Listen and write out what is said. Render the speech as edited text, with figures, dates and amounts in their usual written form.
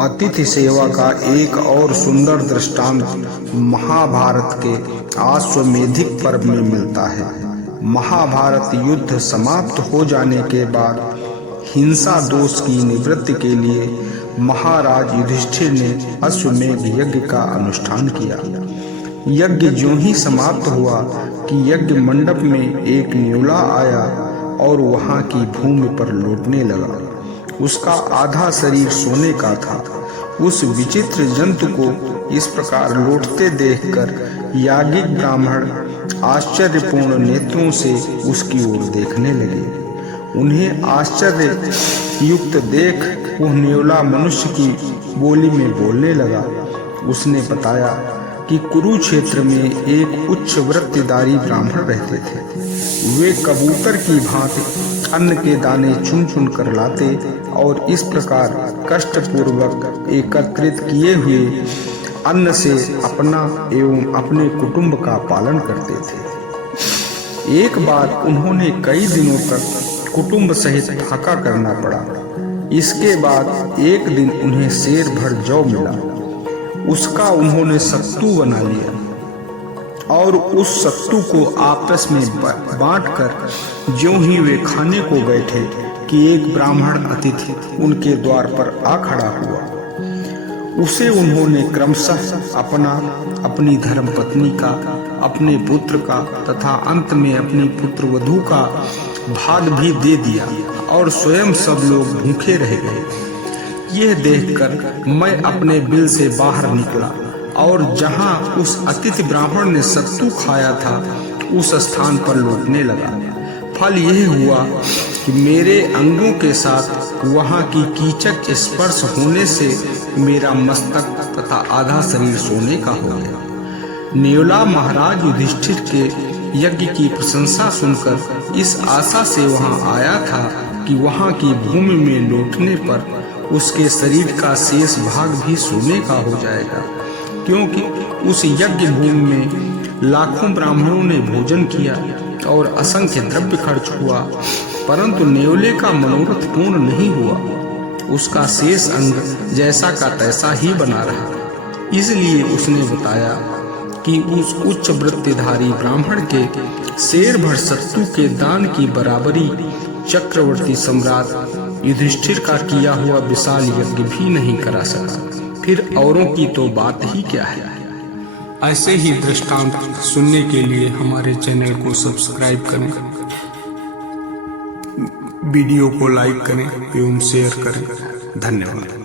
अतिथि सेवा का एक और सुंदर दृष्टांत महाभारत के अश्वमेधिक पर्व में मिलता है। महाभारत युद्ध समाप्त हो जाने के बाद हिंसा दोष की निवृत्ति के लिए महाराज युधिष्ठिर ने अश्वमेध यज्ञ का अनुष्ठान किया। यज्ञ ज्यों ही समाप्त हुआ कि यज्ञ मंडप में एक न्योला आया और वहां की भूमि पर लौटने लगा। उसका आधा शरीर सोने का था। उस विचित्र जंतु को इस प्रकार लौटते देखकर याज्ञिक ब्राह्मण आश्चर्यपूर्ण नेत्रों से उसकी ओर देखने लगे। उन्हें आश्चर्य युक्त देख वह न्योला मनुष्य की बोली में बोलने लगा। उसने बताया कि कुरुक्षेत्र में एक उच्च वृत्तिधारी ब्राह्मण रहते थे। वे कबूतर की भांति अन्न के दाने चुन चुन कर लाते और इस प्रकार कष्टपूर्वक एकत्रित किए हुए अन्न से अपना एवं अपने कुटुंब का पालन करते थे। एक बार उन्होंने कई दिनों तक कुटुंब सहित फाका करना पड़ा। इसके बाद एक दिन उन्हें शेर भर जौ मिला। उसका उन्होंने सत्तू बना लिया और उस सत्तू को आपस में बांटकर ज्यों ही वे खाने को बैठे कि एक ब्राह्मण अतिथि उनके द्वार पर आ खड़ा हुआ। उसे उन्होंने क्रमशः अपनी धर्मपत्नी का, अपने पुत्र का तथा अंत में अपनी पुत्रवधू का भाग भी दे दिया और स्वयं सब लोग भूखे रह गए। यह देखकर मैं अपने बिल से बाहर निकला और जहां उस अतिथि ब्राह्मण ने सत्तू खाया था उस स्थान पर लौटने लगा। फल यह हुआ कि मेरे अंगों के साथ वहां की कीचक स्पर्श होने से मेरा मस्तक तथा आधा शरीर सोने का हो गया। न्योला महाराज युधिष्ठिर के यज्ञ की प्रशंसा सुनकर इस आशा से वहां आया था कि वहां की भूमि में लौटने पर उसके शरीर का शेष भाग भी सोने का हो जाएगा, क्योंकि उस यज्ञ भूमि में लाखों ब्राह्मणों ने भोजन किया और असंख्य द्रव्य खर्च हुआ, परंतु न्योले का मनोरथ पूर्ण नहीं हुआ। उसका शेष अंग जैसा का तैसा ही बना रहा। इसलिए उसने बताया कि उस उच्च वृत्तिधारी ब्राह्मण के शेर भर सत्तू के दान की बराबरी चक्रवर्ती सम्राट युधिष्ठिर का किया हुआ विशाल यज्ञ भी नहीं करा सका। फिर औरों की तो बात ही क्या है। ऐसे ही दृष्टांत सुनने के लिए हमारे चैनल को सब्सक्राइब करें, वीडियो को लाइक करें एवं शेयर करें। धन्यवाद।